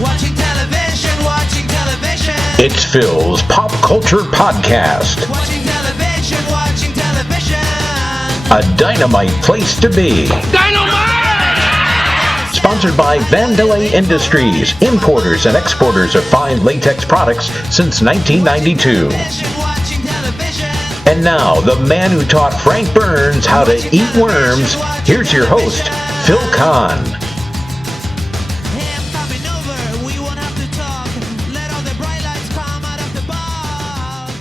Watching television, watching television. It's Phil's Pop Culture Podcast. Watching television, watching television. A dynamite place to be. Dynamite! Sponsored by Vandelay Industries, importers and exporters of fine latex products since 1992. Watching television. And now, the man who taught Frank Burns how to eat worms, here's your host, Phil Kahn. Hey, I'm coming over. We won't have to talk. Let all the bright lights come out of the box.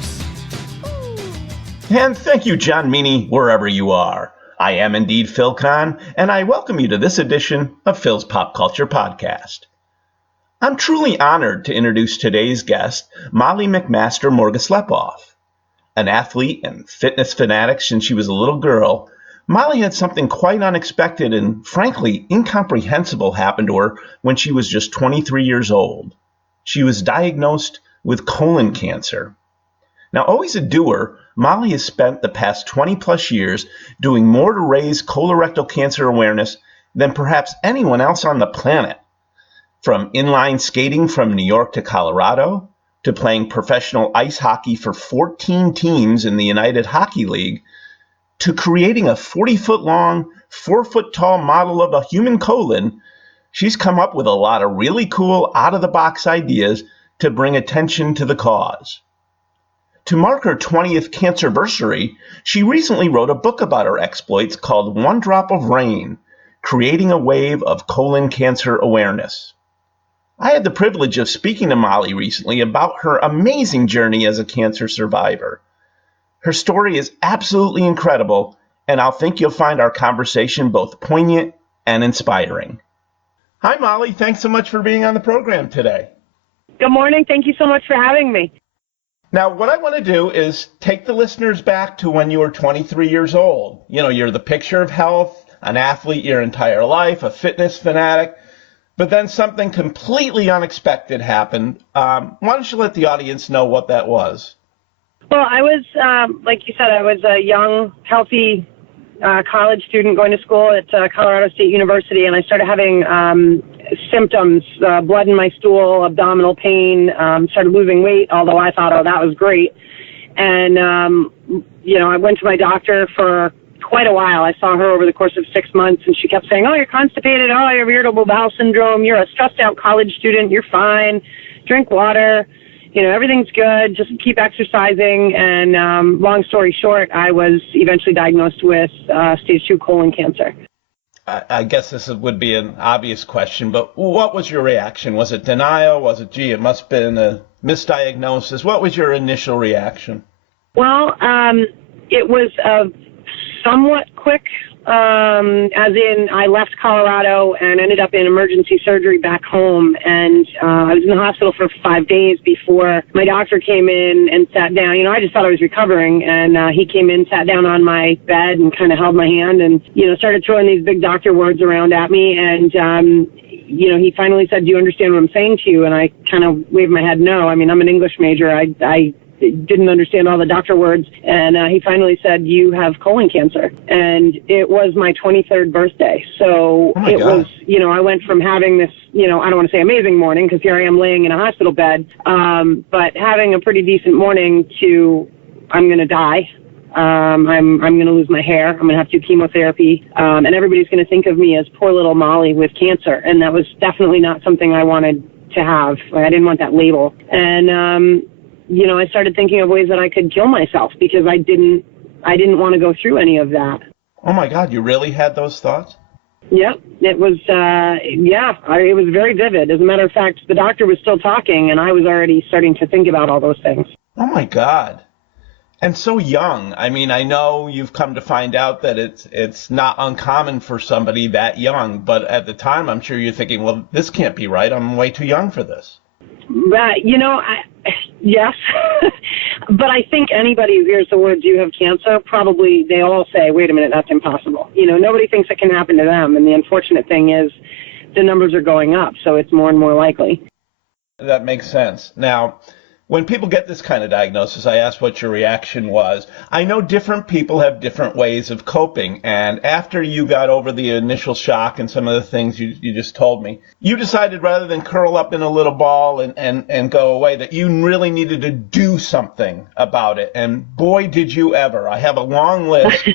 And thank you, John Meany, wherever you are. I am indeed Phil Kahn, and I welcome you to this edition of Phil's Pop Culture Podcast. I'm truly honored to introduce today's guest, Molly McMaster Morgoslepov. An athlete and fitness fanatic since she was a little girl, Molly had something quite unexpected and frankly incomprehensible happen to her when she was just 23 years old. She was diagnosed with colon cancer. Now, always a doer, Molly has spent the past 20 plus years doing more to raise colorectal cancer awareness than perhaps anyone else on the planet. From inline skating from New York to Colorado, to playing professional ice hockey for 14 teams in the United Hockey League, to creating a 40-foot-long, 4-foot-tall model of a human colon, she's come up with a lot of really cool, out-of-the-box ideas to bring attention to the cause. To mark her 20th cancerversary, she recently wrote a book about her exploits called One Drop of Rain, Creating a Wave of Colon Cancer Awareness. I had the privilege of speaking to Molly recently about her amazing journey as a cancer survivor. Her story is absolutely incredible, and I think you'll find our conversation both poignant and inspiring. Hi, Molly. Thanks so much for being on the program today. Good morning. Thank you so much for having me. Now, what I want to do is take the listeners back to when you were 23 years old. You know, you're the picture of health, an athlete your entire life, a fitness fanatic. But then something completely unexpected happened. Why don't you let the audience know what that was? Well, I was, like you said, I was a young, healthy college student going to school at Colorado State University, and I started having symptoms, blood in my stool, abdominal pain, started losing weight, although I thought, oh, that was great. And, I went to my doctor for quite a while. I saw her over the course of 6 months, and she kept saying, oh, you're constipated, oh, you have irritable bowel syndrome, you're a stressed out college student, you're fine, drink water, everything's good, just keep exercising. And long story short, I was eventually diagnosed with stage 2 colon cancer. I guess this would be an obvious question, but what was your reaction? Was it denial? Was it, gee, it must have been a misdiagnosis? What was your initial reaction? Well, it was somewhat quick, as in I left Colorado and ended up in emergency surgery back home, and I was in the hospital for 5 days before my doctor came in and sat down. I just thought I was recovering, and he came in, sat down on my bed and kind of held my hand and, started throwing these big doctor words around at me, and he finally said, do you understand what I'm saying to you? And I kind of waved my head no. I mean, I'm an English major. I didn't understand all the doctor words, and he finally said, you have colon cancer. And it was my 23rd birthday. So it was, I went from having this, I don't want to say amazing morning, because here I am laying in a hospital bed, but having a pretty decent morning to, I'm going to die. I'm going to lose my hair. I'm going to have to do chemotherapy. And everybody's going to think of me as poor little Molly with cancer. And that was definitely not something I wanted to have. I didn't want that label. And, I started thinking of ways that I could kill myself because I didn't want to go through any of that. Oh my God, you really had those thoughts? Yep, it was, it was very vivid. As a matter of fact, the doctor was still talking and I was already starting to think about all those things. Oh my God. And so young. I mean, I know you've come to find out that it's not uncommon for somebody that young, but at the time I'm sure you're thinking, well, this can't be right. I'm way too young for this. But, yes, but I think anybody who hears the words you have cancer, probably they all say, wait a minute, that's impossible. Nobody thinks it can happen to them. And the unfortunate thing is the numbers are going up, so it's more and more likely. That makes sense. Now, When people get this kind of diagnosis, I ask what your reaction was. I know different people have different ways of coping, and after you got over the initial shock and some of the things you just told me, you decided rather than curl up in a little ball and go away, that you really needed to do something about it. And boy, did you ever. I have a long list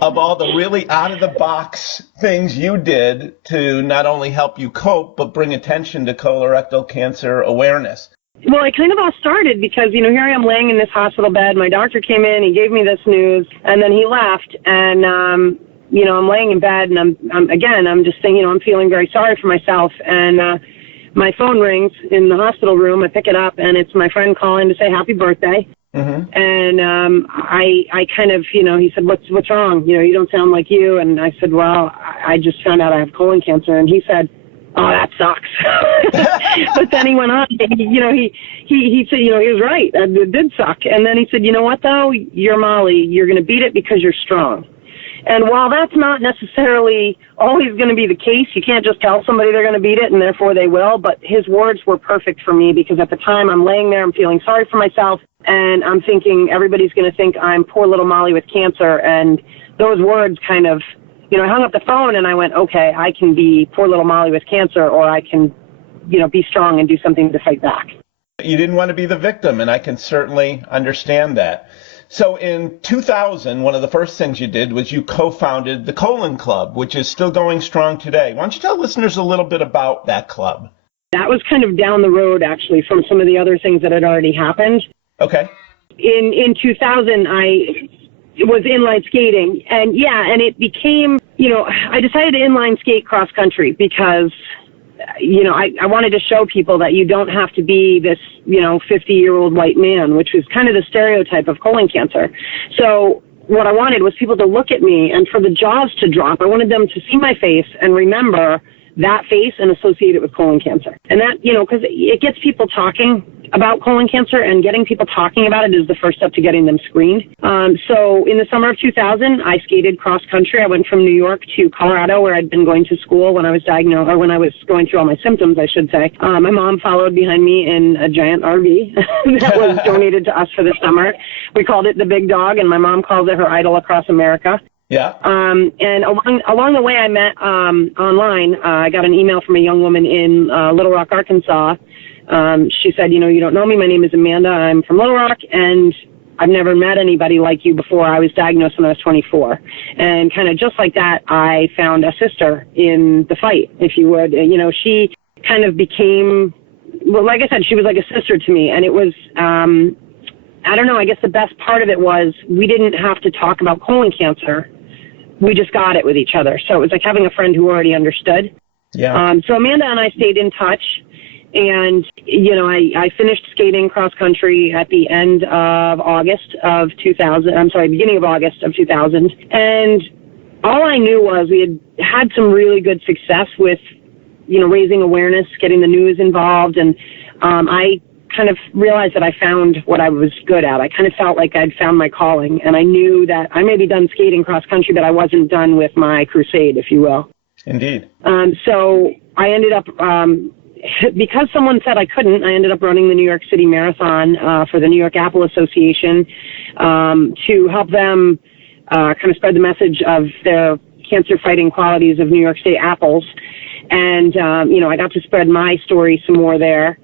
of all the really out-of-the-box things you did to not only help you cope, but bring attention to colorectal cancer awareness. Well, it kind of all started because, here I am laying in this hospital bed. My doctor came in, he gave me this news, and then he left. And, I'm laying in bed, and I'm just thinking, I'm feeling very sorry for myself. And my phone rings in the hospital room. I pick it up, and it's my friend calling to say happy birthday. Mm-hmm. And I kind of, he said, what's wrong? You don't sound like you. And I said, well, I just found out I have colon cancer. And he said, oh, that sucks. But then he went on, he said, he was right. It did suck. And then he said, you know what, though? You're Molly. You're going to beat it because you're strong. And while that's not necessarily always going to be the case, you can't just tell somebody they're going to beat it and therefore they will. But his words were perfect for me because at the time I'm laying there, I'm feeling sorry for myself, and I'm thinking everybody's going to think I'm poor little Molly with cancer. And those words kind of, I hung up the phone and I went, okay, I can be poor little Molly with cancer, or I can, be strong and do something to fight back. You didn't want to be the victim, and I can certainly understand that. So in 2000, one of the first things you did was you co-founded the Colon Club, which is still going strong today. Why don't you tell listeners a little bit about that club? That was kind of down the road, actually, from some of the other things that had already happened. Okay. In 2000, it was inline skating, and it became, I decided to inline skate cross country because, I wanted to show people that you don't have to be this, 50-year-old white man, which was kind of the stereotype of colon cancer. So what I wanted was people to look at me, and for the jaws to drop, I wanted them to see my face and remember that face and associate it with colon cancer. And that, because it gets people talking about colon cancer, and getting people talking about it is the first step to getting them screened. So in the summer of 2000, I skated cross country. I went from New York to Colorado, where I'd been going to school when I was diagnosed, or when I was going through all my symptoms, I should say. My mom followed behind me in a giant RV that was donated to us for the summer. We called it the Big Dog, and my mom calls it her idol across America. Yeah. And along the way, I met online. I got an email from a young woman in Little Rock, Arkansas. She said, you don't know me. My name is Amanda. I'm from Little Rock, and I've never met anybody like you before. I was diagnosed when I was 24. And kind of just like that, I found a sister in the fight, if you would. She kind of became, well, like I said, she was like a sister to me. And it was, I don't know, I guess the best part of it was we didn't have to talk about colon cancer. We just got it with each other. So it was like having a friend who already understood. Yeah. So Amanda and I stayed in touch. And, I finished skating cross country at the end of beginning of August of 2000. And all I knew was we had some really good success with, raising awareness, getting the news involved. And I kind of realized that I found what I was good at. I kind of felt like I'd found my calling. And I knew that I may be done skating cross country, but I wasn't done with my crusade, if you will. Indeed. So I ended up... because someone said I couldn't, I ended up running the New York City Marathon for the New York Apple Association to help them kind of spread the message of their cancer-fighting qualities of New York State apples. And, I got to spread my story some more there.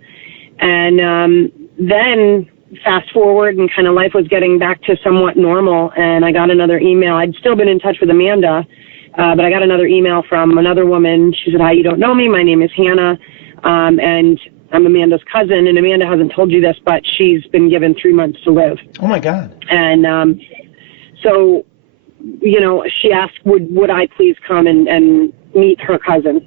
And then fast forward, and kind of life was getting back to somewhat normal, and I got another email. I'd still been in touch with Amanda, but I got another email from another woman. She said, hi, you don't know me. My name is Hannah. And I'm Amanda's cousin, and Amanda hasn't told you this, but she's been given 3 months to live. Oh, my God. And so, she asked, would I please come and meet her cousin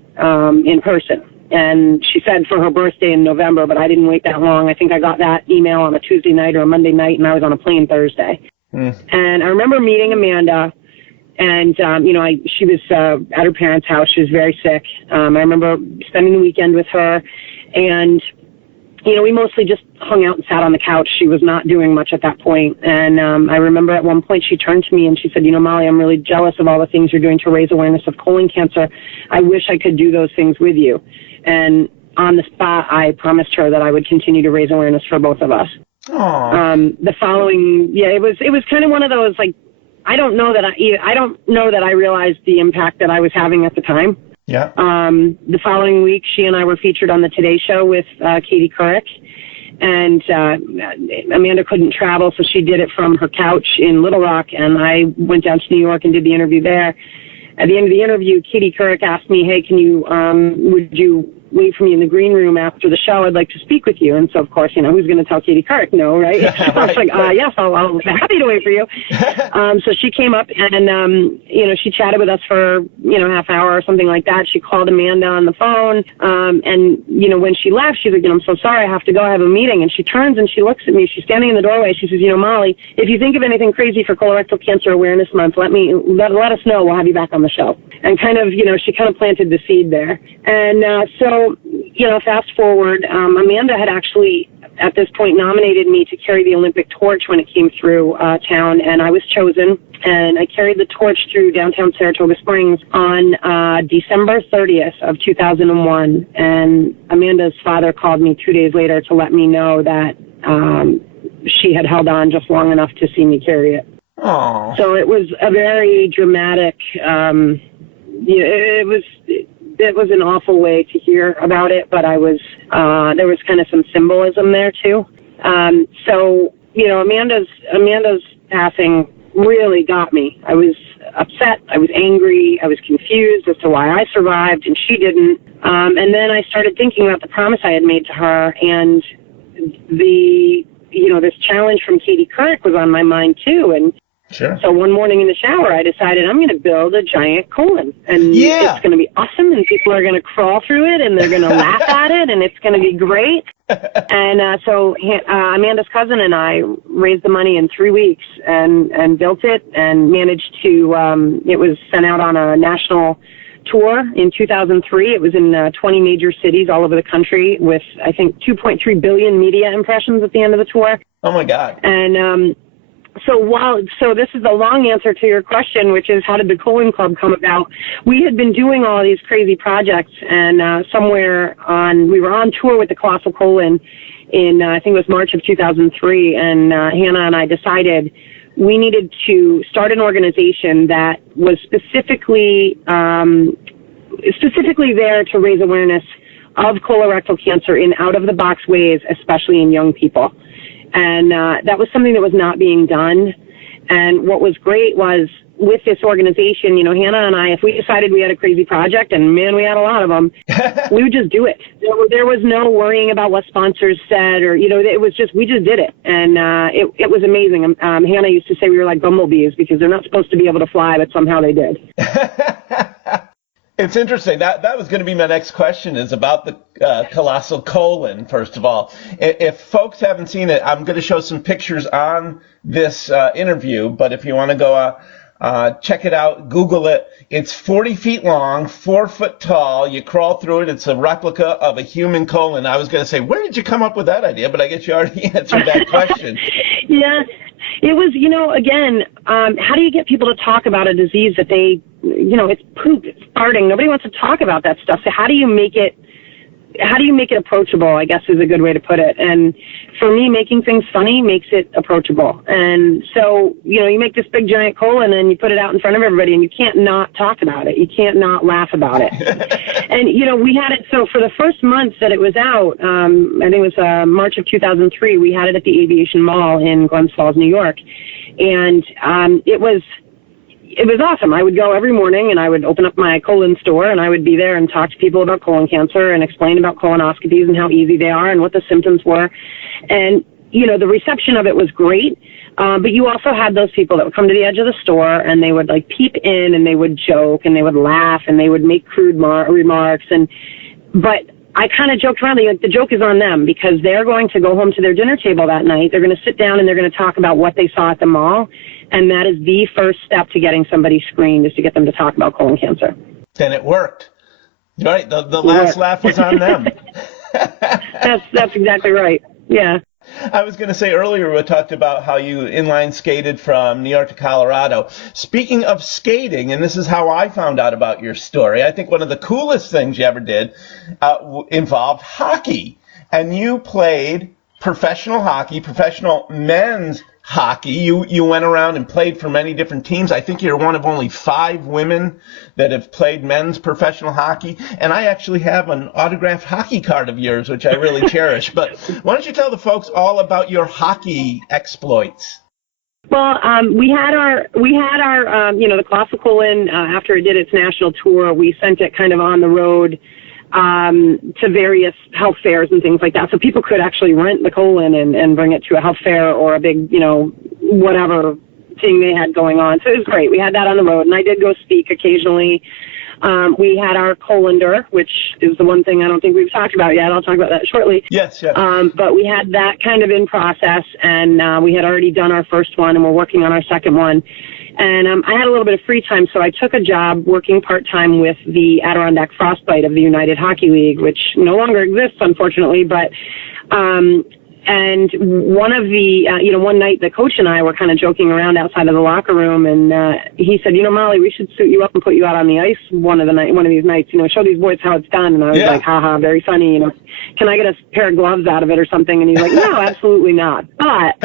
in person? And she said for her birthday in November, but I didn't wait that long. I think I got that email on a Tuesday night or a Monday night, and I was on a plane Thursday. And I remember meeting Amanda. And, she was at her parents' house. She was very sick. I remember spending the weekend with her. And, we mostly just hung out and sat on the couch. She was not doing much at that point. And I remember at one point she turned to me and she said, Molly, I'm really jealous of all the things you're doing to raise awareness of colon cancer. I wish I could do those things with you. And on the spot, I promised her that I would continue to raise awareness for both of us. The following, it was kind of one of those, like, I don't know that I realized the impact that I was having at the time. Yeah. The following week, she and I were featured on the Today Show with Katie Couric, and Amanda couldn't travel, so she did it from her couch in Little Rock, and I went down to New York and did the interview there. At the end of the interview, Katie Couric asked me, "Hey, would you wait for me in the green room after the show? I'd like to speak with you." And so, of course, who's going to tell Katie Couric no, right? I was like, yes, I'll be happy to wait for you. So she came up and, she chatted with us for, half hour or something like that. She called Amanda on the phone. And, when she left, she's like, I'm so sorry, I have to go, I have a meeting. And she turns and she looks at me. She's standing in the doorway. She says, Molly, if you think of anything crazy for Colorectal Cancer Awareness Month, let us know. We'll have you back on the show. And kind of, she kind of planted the seed there. And so, fast forward, Amanda had actually, at this point, nominated me to carry the Olympic torch when it came through town, and I was chosen. And I carried the torch through downtown Saratoga Springs on December 30th of 2001. And Amanda's father called me 2 days later to let me know that she had held on just long enough to see me carry it. Aww. So it was a very dramatic, it was an awful way to hear about it, but there was kind of some symbolism there too. So, Amanda's passing really got me. I was upset. I was angry. I was confused as to why I survived and she didn't. And then I started thinking about the promise I had made to her, and this challenge from Katie Couric was on my mind too. And sure. So one morning in the shower, I decided I'm going to build a giant colon, and it's going to be awesome, and people are going to crawl through it, and they're going to laugh at it, and it's going to be great. And so Amanda's cousin and I raised the money in 3 weeks and built it and managed to, it was sent out on a national tour in 2003. It was in 20 major cities all over the country with, I think, 2.3 billion media impressions at the end of the tour. Oh, my God. And so this is the long answer to your question, which is how did the Colon Club come about? We had been doing all these crazy projects, and we were on tour with the Colossal Colon in, I think it was March of 2003, and Hannah and I decided we needed to start an organization that was specifically there to raise awareness of colorectal cancer in out-of-the-box ways, especially in young people. And that was something that was not being done. And what was great was with this organization, Hannah and I, if we decided we had a crazy project, and man, we had a lot of them, we would just do it. There was no worrying about what sponsors said, or, it was just, we just did it. And it was amazing. Hannah used to say we were like bumblebees because they're not supposed to be able to fly, but somehow they did. It's interesting. That was going to be my next question, is about the Colossal Colon, first of all. If folks haven't seen it, I'm going to show some pictures on this interview, but if you want to go check it out, Google it. It's 40 feet long, 4 foot tall. You crawl through it. It's a replica of a human colon. I was going to say, where did you come up with that idea? But I guess you already answered that question. Yeah. It was, again, how do you get people to talk about a disease that they, it's poop, it's farting. Nobody wants to talk about that stuff. So how do you make it approachable, I guess is a good way to put it. And for me, making things funny makes it approachable. And so, you make this big giant colon and you put it out in front of everybody, and you can't not talk about it. You can't not laugh about it. And, we had it, so for the first month that it was out, I think it was March of 2003, we had it at the Aviation Mall in Glens Falls, New York. And it was awesome. I would go every morning and I would open up my colon store and I would be there and talk to people about colon cancer and explain about colonoscopies and how easy they are and what the symptoms were. And, the reception of it was great. But you also had those people that would come to the edge of the store and they would peep in and they would joke and they would laugh and they would make crude remarks. But I kind of joked around, the joke is on them because they're going to go home to their dinner table that night. They're going to sit down and they're going to talk about what they saw at the mall. And that is the first step to getting somebody screened, is to get them to talk about colon cancer. Then it worked. Right. The last laugh was on them. That's exactly right. Yeah. I was going to say earlier we talked about how you inline skated from New York to Colorado. Speaking of skating, and this is how I found out about your story, I think one of the coolest things you ever did involved hockey. And you played professional hockey, professional men's hockey. You went around and played for many different teams. I think you're one of only 5 women that have played men's professional hockey. And I actually have an autographed hockey card of yours, which I really cherish. But why don't you tell the folks all about your hockey exploits? Well, we had our the Colossal Colon, after it did its national tour, we sent it kind of on the road to various health fairs and things like that. So people could actually rent the Colon and bring it to a health fair or a big, whatever thing they had going on. So it was great. We had that on the road, and I did go speak occasionally. We had our colander, which is the one thing I don't think we've talked about yet. I'll talk about that shortly. Yes. But we had that kind of in process, and we had already done our first one, and we're working on our second one. And I had a little bit of free time, so I took a job working part-time with the Adirondack Frostbite of the United Hockey League, which no longer exists, unfortunately. But and one of the, one night the coach and I were kind of joking around outside of the locker room, and he said, Molly, we should suit you up and put you out on the ice one of these nights, show these boys how it's done. And I was like, haha, very funny, can I get a pair of gloves out of it or something? And he's like, no, absolutely not. But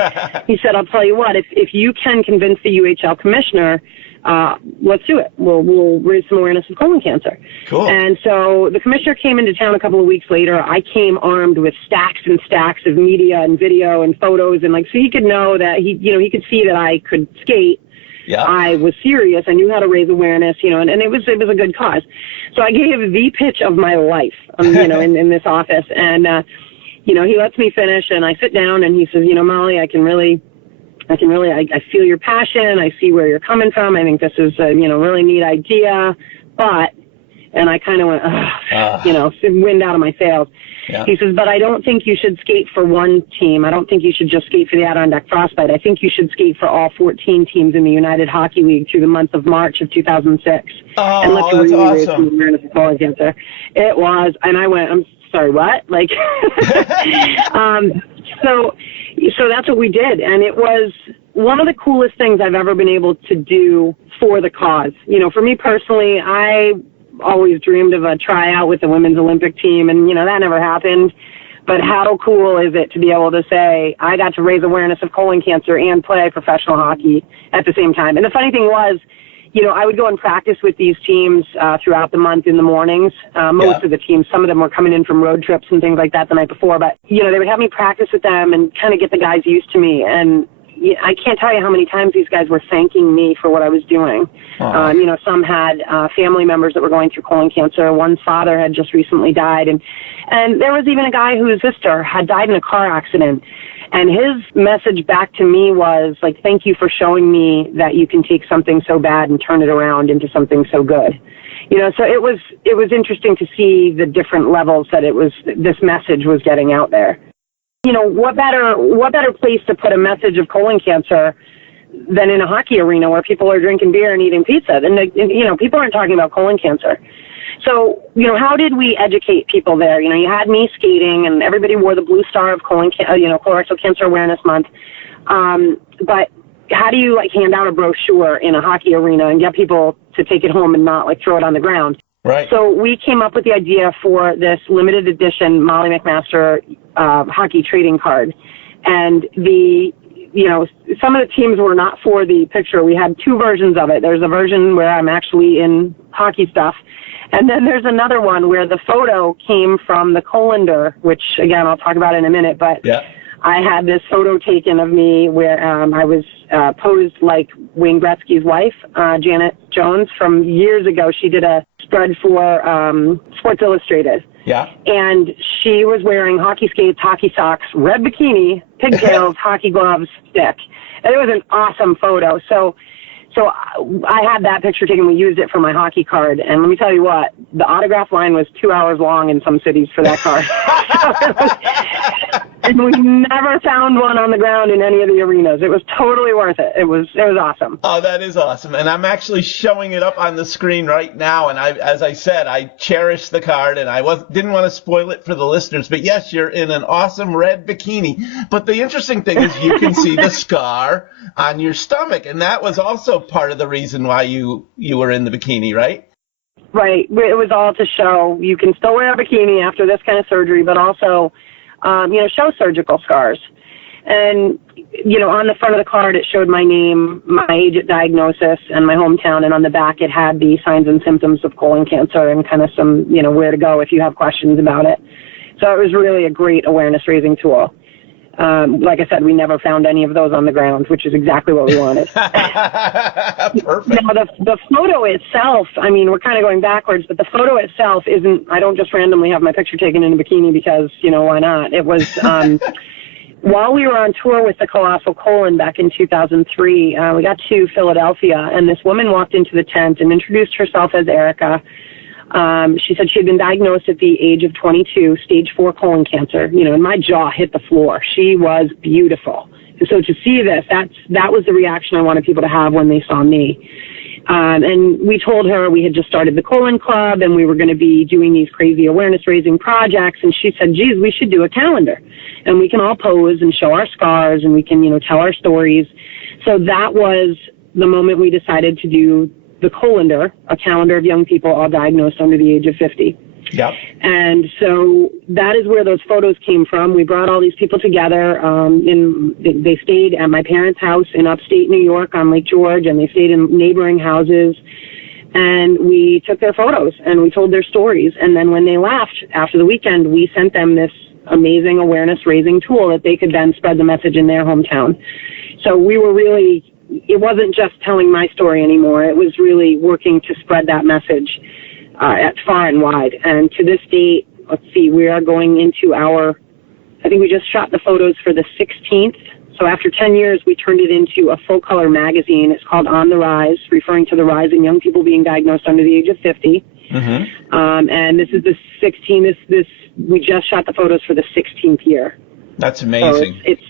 he said, I'll tell you what, if you can convince the UHL commissioner, let's do it. We'll raise some awareness of colon cancer. Cool. And so the commissioner came into town a couple of weeks later. I came armed with stacks and stacks of media and video and photos, and so he could know that he could see that I could skate. Yeah. I was serious. I knew how to raise awareness, and it was a good cause. So I gave the pitch of my life, in this office, and he lets me finish, and I sit down, and he says, Molly, I feel your passion. I see where you're coming from. I think this is a, really neat idea, and I kind of went, wind out of my sails. Yeah. He says, but I don't think you should skate for one team. I don't think you should just skate for the Adirondack Frostbite. I think you should skate for all 14 teams in the United Hockey League through the month of March of 2006. And let's that's really raise awesome. some awareness of colon cancer. It was, and I went, I'm sorry, what? So that's what we did, and it was one of the coolest things I've ever been able to do for the cause. For me personally, I always dreamed of a tryout with the women's Olympic team, and, that never happened. But how cool is it to be able to say, I got to raise awareness of colon cancer and play professional hockey at the same time. And the funny thing was, I would go and practice with these teams throughout the month in the mornings. Most of the teams, some of them were coming in from road trips and things like that the night before. But, they would have me practice with them and kind of get the guys used to me. And I can't tell you how many times these guys were thanking me for what I was doing. Some had family members that were going through colon cancer. One's father had just recently died. And there was even a guy whose sister had died in a car accident. And his message back to me was like, thank you for showing me that you can take something so bad and turn it around into something so good. So it was interesting to see the different levels that this message was getting out there. What better place to put a message of colon cancer than in a hockey arena where people are drinking beer and eating pizza? And people aren't talking about colon cancer. So, how did we educate people there? You had me skating, and everybody wore the blue star of Colorectal Cancer Awareness Month. But how do you hand out a brochure in a hockey arena and get people to take it home and not throw it on the ground? Right. So we came up with the idea for this limited edition Molly McMaster hockey trading card, and some of the teams were not for the picture. We had 2 versions of it. There's a version where I'm actually in hockey stuff. And then there's another one where the photo came from the colander, which, again, I'll talk about in a minute. But I had this photo taken of me where I was posed like Wayne Gretzky's wife, Janet Jones, from years ago. She did a spread for Sports Illustrated. Yeah. And she was wearing hockey skates, hockey socks, red bikini, pigtails, hockey gloves, stick. And it was an awesome photo. So I had that picture taken. We used it for my hockey card. And let me tell you what, the autograph line was 2 hours long in some cities for that card. And we never found one on the ground in any of the arenas. It was totally worth it. It was awesome. Oh, that is awesome. And I'm actually showing it up on the screen right now. And as I said, I cherish the card, and I didn't want to spoil it for the listeners. But yes, you're in an awesome red bikini. But the interesting thing is you can see the scar on your stomach. And that was also part of the reason why you were in the bikini, right? Right. It was all to show you can still wear a bikini after this kind of surgery, but also, show surgical scars. And, on the front of the card, it showed my name, my age at diagnosis, and my hometown. And on the back, it had the signs and symptoms of colon cancer and kind of some, where to go if you have questions about it. So it was really a great awareness-raising tool. Like I said, we never found any of those on the ground, which is exactly what we wanted. Perfect. Now, the photo itself, we're kind of going backwards, but the photo itself isn't, I don't just randomly have my picture taken in a bikini because, why not? It was, while we were on tour with the Colossal Colon back in 2003, we got to Philadelphia, and this woman walked into the tent and introduced herself as Erica. She said she had been diagnosed at the age of 22, stage 4 colon cancer, and my jaw hit the floor. She was beautiful. And so to see this, that was the reaction I wanted people to have when they saw me. And we told her we had just started the Colon Club and we were going to be doing these crazy awareness-raising projects. And she said, geez, we should do a calendar. And we can all pose and show our scars and we can, tell our stories. So that was the moment we decided to do the Colander, a calendar of young people all diagnosed under the age of 50. Yep. And so that is where those photos came from. We brought all these people together. They stayed at my parents' house in upstate New York on Lake George, and they stayed in neighboring houses. And we took their photos and we told their stories. And then when they left after the weekend, we sent them this amazing awareness-raising tool that they could then spread the message in their hometown. So we were really, it wasn't just telling my story anymore. It was really working to spread that message at far and wide. And to this date, let's see, we are going into I think we just shot the photos for the 16th. So after 10 years, we turned it into a full-color magazine. It's called On the Rise, referring to the rise in young people being diagnosed under the age of 50. Mm-hmm. And this is the 16th. We just shot the photos for the 16th year. That's amazing. So it's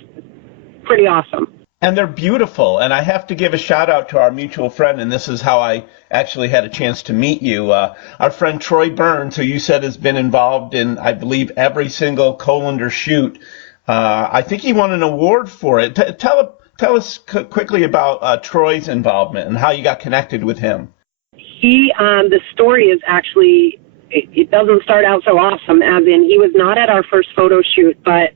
pretty awesome. And they're beautiful. And I have to give a shout out to our mutual friend, and this is how I actually had a chance to meet you. Our friend Troy Burns, who you said has been involved in, I believe, every single Colander shoot. I think he won an award for it. Tell us quickly about Troy's involvement and how you got connected with him. The story is actually, it doesn't start out so awesome, as in he was not at our first photo shoot, but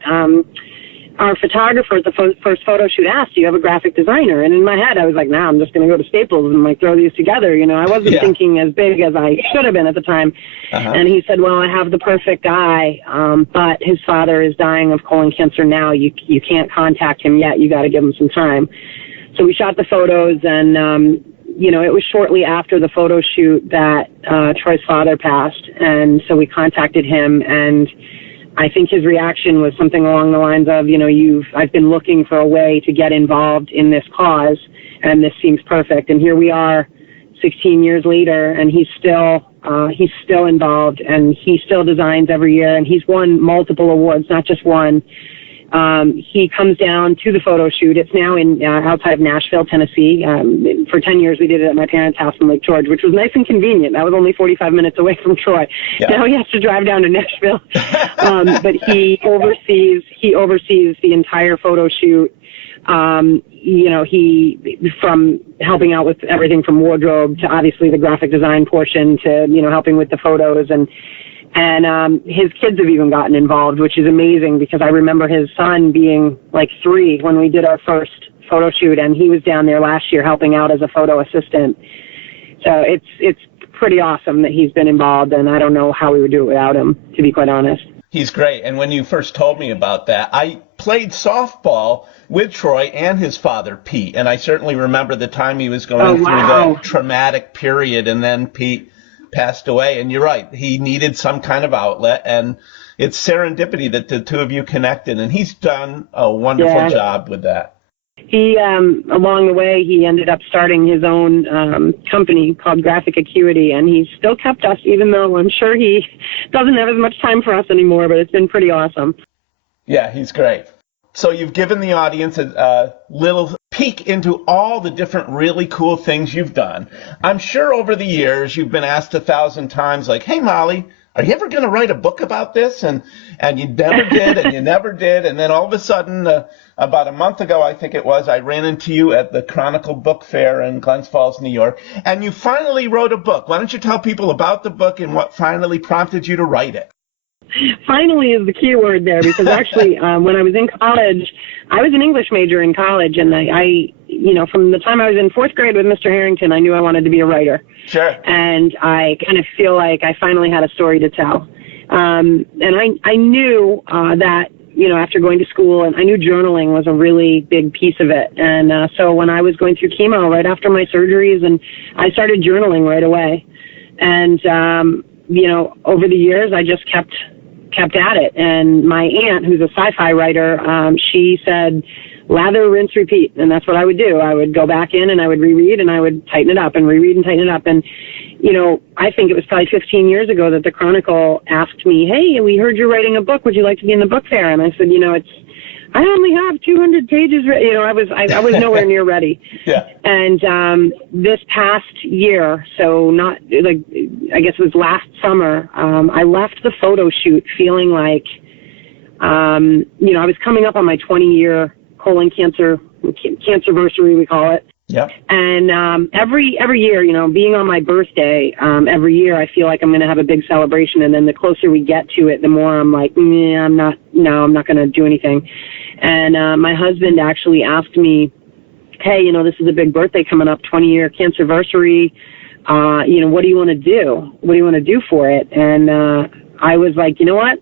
our photographer at the first photo shoot asked, do you have a graphic designer? And in my head, I was like, nah, I'm just going to go to Staples and throw these together. I wasn't thinking as big as I should have been at the time. Uh-huh. And he said, well, I have the perfect guy, but his father is dying of colon cancer now. You can't contact him yet. You got to give him some time. So we shot the photos, and, it was shortly after the photo shoot that Troy's father passed. And so we contacted him, and I think his reaction was something along the lines of, I've been looking for a way to get involved in this cause, and this seems perfect. And here we are 16 years later, and he's still involved, and he still designs every year, and he's won multiple awards, not just one. He comes down to the photo shoot. It's now in outside of Nashville, Tennessee. For 10 years, we did it at my parents' house in Lake George, which was nice and convenient. That was only 45 minutes away from Troy. Yeah. Now he has to drive down to Nashville. But he oversees the entire photo shoot. He from helping out with everything from wardrobe to obviously the graphic design portion to helping with the photos, and his kids have even gotten involved, which is amazing because I remember his son being like 3 when we did our first photo shoot, and he was down there last year helping out as a photo assistant. So it's pretty awesome that he's been involved, and I don't know how we would do it without him, to be quite honest. He's great. And when you first told me about that, I played softball with Troy and his father, Pete, and I certainly remember the time he was going through that traumatic period, and then Pete passed away. And you're right, he needed some kind of outlet, and it's serendipity that the two of you connected, and he's done a wonderful job with that. He, along the way, he ended up starting his own company called Graphic Acuity, and he's still kept us, even though I'm sure he doesn't have as much time for us anymore, but it's been pretty awesome. Yeah, he's great. So you've given the audience a little peek into all the different really cool things you've done. I'm sure over the years you've been asked 1,000 times, like, hey, Molly, are you ever going to write a book about this? And you never did, and you never did. And then all of a sudden, about a month ago, I think it was, I ran into you at the Chronicle Book Fair in Glens Falls, New York, and you finally wrote a book. Why don't you tell people about the book and what finally prompted you to write it? Finally is the key word there, because actually when I was in college, I was an English major in college, and I from the time I was in fourth grade with Mr. Harrington, I knew I wanted to be a writer. Sure. And I kind of feel like I finally had a story to tell. And I knew that, after going to school, and I knew journaling was a really big piece of it. And so when I was going through chemo right after my surgeries, and I started journaling right away. And, over the years, I just kept at it. And my aunt, who's a sci-fi writer, she said, lather, rinse, repeat. And that's what I would do. I would go back in and I would reread and I would tighten it up and reread and tighten it up. And, I think it was probably 15 years ago that the Chronicle asked me, hey, we heard you're writing a book. Would you like to be in the book fair? And I said, I only have 200 pages. I was nowhere near ready. Yeah. And this past year, so not like, I guess it was last summer, I left the photo shoot feeling like, I was coming up on my 20-year colon cancerversary, we call it. Yep. And every year, being on my birthday, every year I feel like I'm going to have a big celebration, and then the closer we get to it, the more I'm like, I'm not going to do anything. And my husband actually asked me, hey, this is a big birthday coming up, 20-year cancerversary. What do you want to do? What do you want to do for it? And I was like, you know what?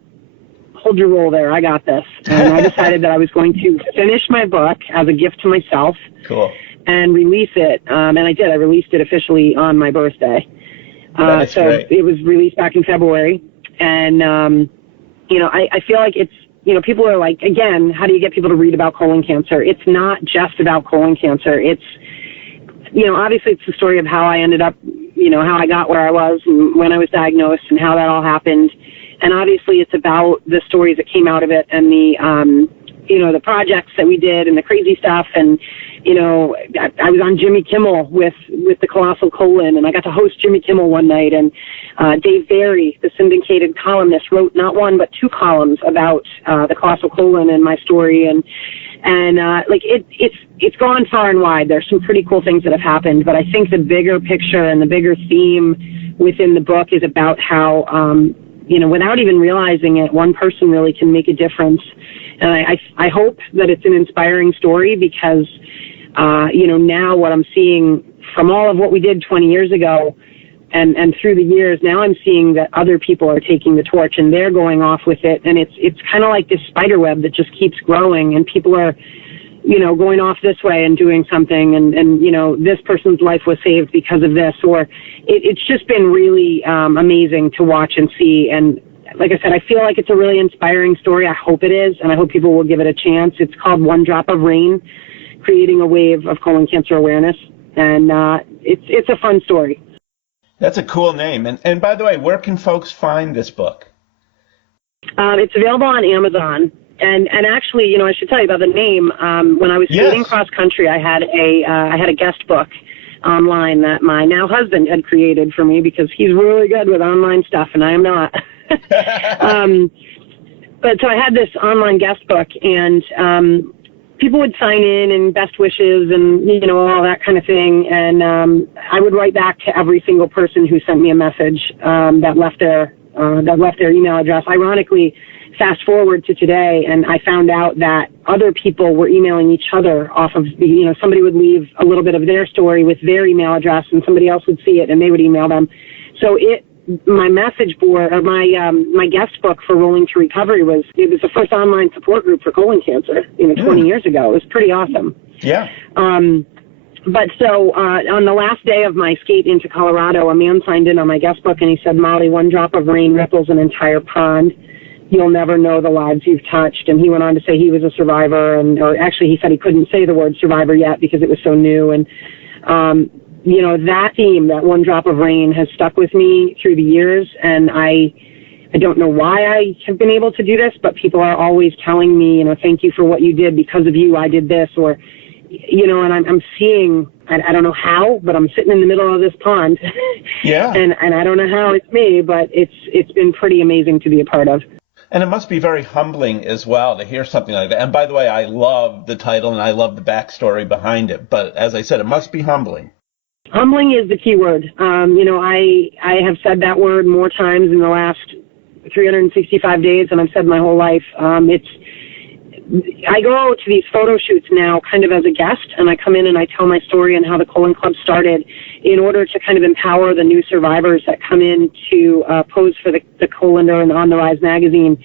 Hold your roll there. I got this. And I decided that I was going to finish my book as a gift to myself. Cool. And release it. And I did. I released it officially on my birthday. So great. It was released back in February. And, I feel like it's, people are like, again, how do you get people to read about colon cancer? It's not just about colon cancer. It's, obviously it's the story of how I ended up, how I got where I was and when I was diagnosed and how that all happened. And obviously it's about the stories that came out of it and the, the projects that we did and the crazy stuff. And, I was on Jimmy Kimmel with the Colossal Colon, and I got to host Jimmy Kimmel one night. And Dave Barry, the syndicated columnist, wrote not one but two columns about the Colossal Colon and my story. And it's gone far and wide. There's some pretty cool things that have happened, but I think the bigger picture and the bigger theme within the book is about how, without even realizing it, one person really can make a difference. And I hope that it's an inspiring story because, now what I'm seeing from all of what we did 20 years ago and through the years, now I'm seeing that other people are taking the torch and they're going off with it. And it's kind of like this spider web that just keeps growing, and people are, going off this way and doing something. And this person's life was saved because of this, or it's just been really amazing to watch and see. And like I said, I feel like it's a really inspiring story. I hope it is, and I hope people will give it a chance. It's called One Drop of Rain, Creating a Wave of Colon Cancer Awareness. And it's a fun story. That's a cool name. And by the way, where can folks find this book? It's available on Amazon. And actually, I should tell you about the name. When I was skating cross country, I had a guest book online that my now husband had created for me because he's really good with online stuff and I am not. But so I had this online guest book, and people would sign in and best wishes and, all that kind of thing. And I would write back to every single person who sent me a message that left their email address. Ironically, fast forward to today, and I found out that other people were emailing each other off of somebody would leave a little bit of their story with their email address, and somebody else would see it and they would email them. So my message board, or my guest book for Rolling to Recovery was the first online support group for colon cancer, 20 years ago. It was pretty awesome. Yeah. But so on the last day of my skate into Colorado, a man signed in on my guest book and he said, Molly, one drop of rain ripples an entire pond. You'll never know the lives you've touched. And he went on to say he was a survivor, or actually he said he couldn't say the word survivor yet because it was so new. And that theme, that one drop of rain, has stuck with me through the years. And I I don't know why I have been able to do this, but people are always telling me, thank you for what you did. Because of you, I did this, or, and I'm seeing, I don't know how, but I'm sitting in the middle of this pond. Yeah. and I don't know how it's me, but it's been pretty amazing to be a part of. And it must be very humbling as well to hear something like that. And by the way, I love the title and I love the backstory behind it. But as I said, it must be humbling. Humbling is the key word. I have said that word more times in the last 365 days than I've said my whole life. I go to these photo shoots now kind of as a guest, and I come in and I tell my story and how the Colon Club started in order to kind of empower the new survivors that come in to pose for the Colander and On the Rise magazine,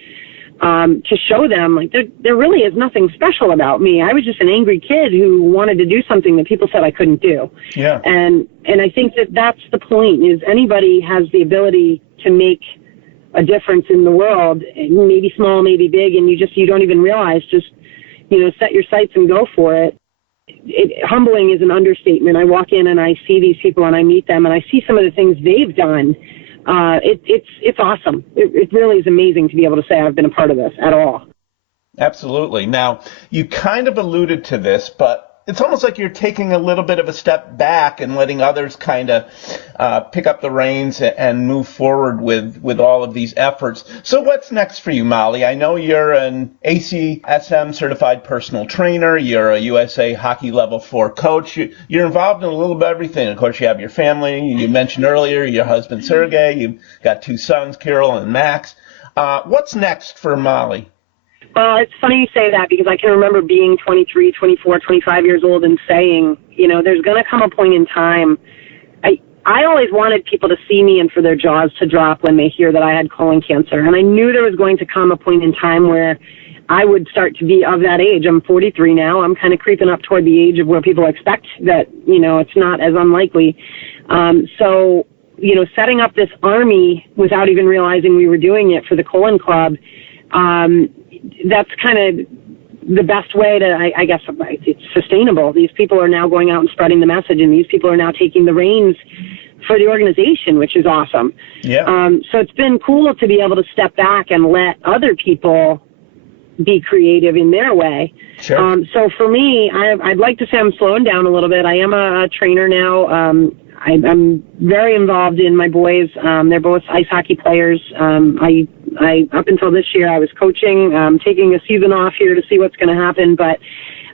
to show them, like, there really is nothing special about me. I was just an angry kid who wanted to do something that people said I couldn't do. Yeah. And I think that's the point, is anybody has the ability to make a difference in the world, maybe small, maybe big, and you don't even realize. Just, set your sights and go for it. Humbling is an understatement. I walk in and I see these people and I meet them and I see some of the things they've done. It's awesome. It really is amazing to be able to say I've been a part of this at all. Absolutely. Now, you kind of alluded to this, but it's almost like you're taking a little bit of a step back and letting others kind of pick up the reins and move forward with all of these efforts. So what's next for you, Molly? I know you're an ACSM certified personal trainer. You're a USA Hockey Level 4 coach. You're involved in a little bit of everything. Of course, you have your family. You mentioned earlier your husband, Sergey. You've got 2 sons, Carol and Max. What's next for Molly? Well, it's funny you say that, because I can remember being 23, 24, 25 years old and saying, there's going to come a point in time. I always wanted people to see me and for their jaws to drop when they hear that I had colon cancer. And I knew there was going to come a point in time where I would start to be of that age. I'm 43 now. I'm kind of creeping up toward the age of where people expect that, it's not as unlikely. So, setting up this army without even realizing we were doing it for the Colon Club, that's kind of the best way to, I guess, it's sustainable. These people are now going out and spreading the message, and these people are now taking the reins for the organization, which is awesome. Yeah. So it's been cool to be able to step back and let other people be creative in their way. Sure. So for me, I'd like to say I'm slowing down a little bit. I am a trainer now. I'm very involved in my boys. They're both ice hockey players. I up until this year, I was coaching, taking a season off here to see what's going to happen. But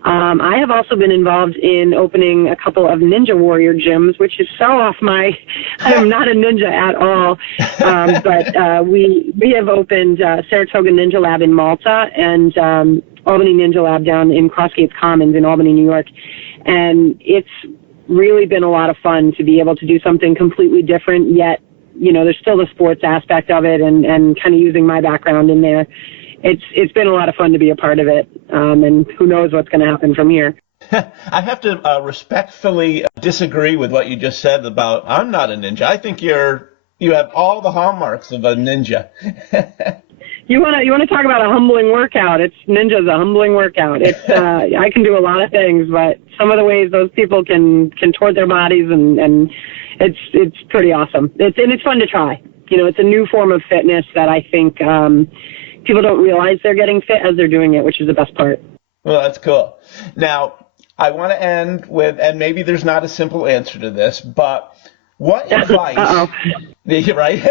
I have also been involved in opening a couple of Ninja Warrior gyms, which is so off I am not a ninja at all. But we have opened Saratoga Ninja Lab in Malta and Albany Ninja Lab down in Crossgates Commons in Albany, New York. And it's really been a lot of fun to be able to do something completely different, yet, there's still the sports aspect of it and kind of using my background in there. It's been a lot of fun to be a part of it, and who knows what's going to happen from here. I have to respectfully disagree with what you just said about I'm not a ninja. I think you have all the hallmarks of a ninja. You want to talk about a humbling workout? Ninja's a humbling workout. It's I can do a lot of things, but some of the ways those people can contort their bodies and it's pretty awesome. It's fun to try. It's a new form of fitness that I think people don't realize they're getting fit as they're doing it, which is the best part. Well, that's cool. Now, I want to end with, and maybe there's not a simple answer to this, but what advice? Right?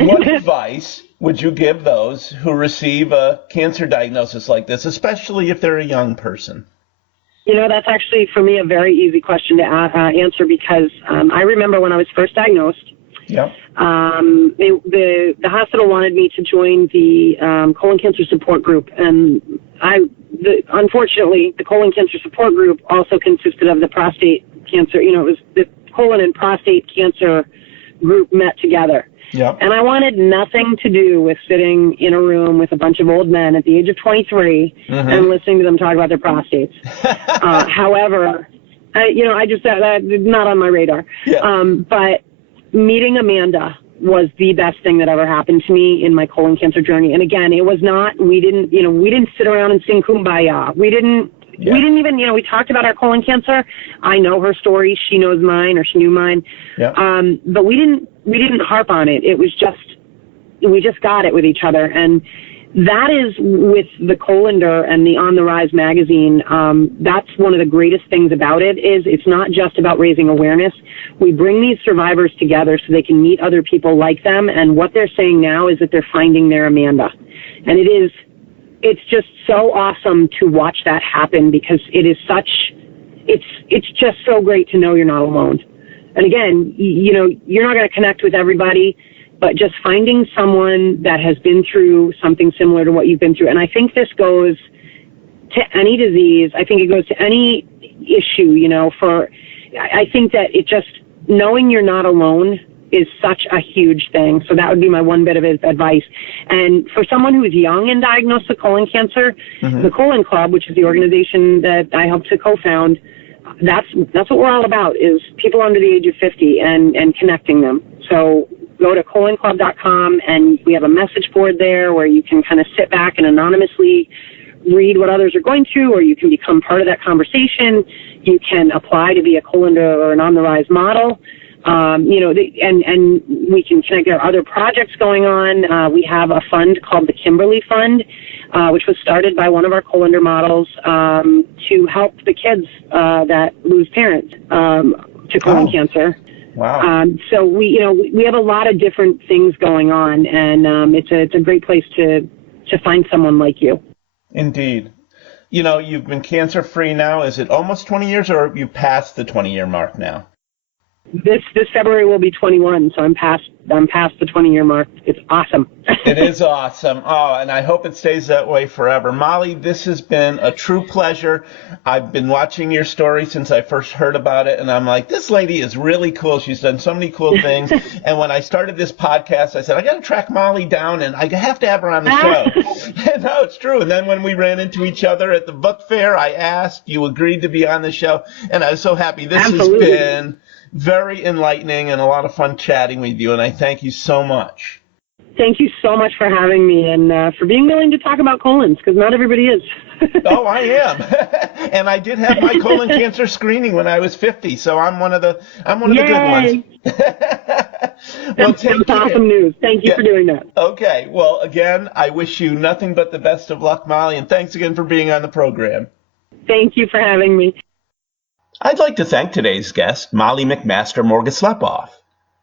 What advice would you give those who receive a cancer diagnosis like this, especially if they're a young person? That's actually, for me, a very easy question to answer, because I remember when I was first diagnosed, yeah. The hospital wanted me to join the colon cancer support group, and unfortunately, the colon cancer support group also consisted of the prostate cancer. It was the colon and prostate cancer group met together. Yeah. And I wanted nothing to do with sitting in a room with a bunch of old men at the age of 23 and listening to them talk about their prostates. However, I just not on my radar. Yeah. But meeting Amanda was the best thing that ever happened to me in my colon cancer journey. And again, it was not, we didn't sit around and sing Kumbaya. We didn't even, we talked about our colon cancer. I know her story. She knows mine, or she knew mine. Yeah. But we didn't harp on it. It was just we just got it with each other. And that is with the Colander and the On the Rise magazine. That's one of the greatest things about it is it's not just about raising awareness. We bring these survivors together so they can meet other people like them. And what they're saying now is that they're finding their Amanda. And it's just so awesome to watch that happen because it is it's just so great to know you're not alone. And again, you're not going to connect with everybody, but just finding someone that has been through something similar to what you've been through. And I think this goes to any disease. I think it goes to any issue, I think that it just, knowing you're not alone is such a huge thing. So that would be my one bit of advice. And for someone who is young and diagnosed with colon cancer, the Colon Club, which is the organization that I helped to co-found, that's what we're all about, is people under the age of 50 and connecting them. So go to colonclub.com, and we have a message board there where you can kind of sit back and anonymously read what others are going through, or you can become part of that conversation. You can apply to be a Colander or an On the Rise model. And we can connect. There are other projects going on. We have a fund called the Kimberley Fund, which was started by one of our Colander models to help the kids that lose parents to colon cancer. Wow. So we have a lot of different things going on, and it's a great place to find someone like you. Indeed. You've been cancer-free now. Is it almost 20 years, or you passed the 20-year mark now? This February will be 21, so I'm past the 20-year mark. It's awesome. It is awesome. Oh, and I hope it stays that way forever. Molly, this has been a true pleasure. I've been watching your story since I first heard about it, and I'm like, this lady is really cool. She's done so many cool things. And when I started this podcast, I said, I got to track Molly down, and I have to have her on the show. And no, it's true. And then when we ran into each other at the book fair, I asked, you agreed to be on the show, and I was so happy. This Absolutely. has been very enlightening and a lot of fun chatting with you, and I thank you so much. Thank you so much for having me and for being willing to talk about colons, because not everybody is. Oh, I am. And I did have my colon cancer screening when I was 50, so I'm one of the good ones. Well, That's awesome news. Thank you for doing that. Okay. Well, again, I wish you nothing but the best of luck, Molly, and thanks again for being on the program. Thank you for having me. I'd like to thank today's guest, Molly McMaster Morgoslepov.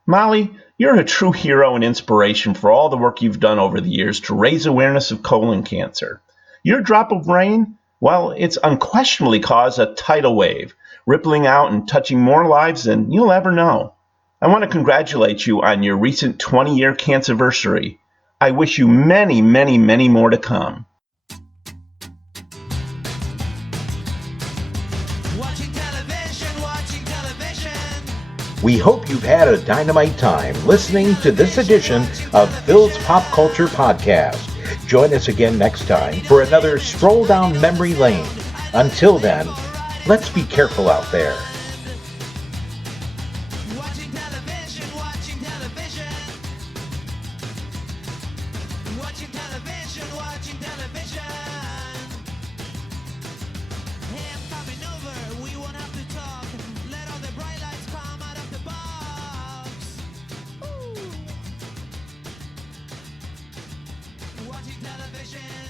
Molly, you're a true hero and inspiration for all the work you've done over the years to raise awareness of colon cancer. Your drop of rain, well, it's unquestionably caused a tidal wave, rippling out and touching more lives than you'll ever know. I want to congratulate you on your recent 20-year cancerversary. I wish you many, many, many more to come. We hope you've had a dynamite time listening to this edition of Phil's Pop Culture Podcast. Join us again next time for another stroll down memory lane. Until then, let's be careful out there.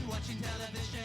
Watching television.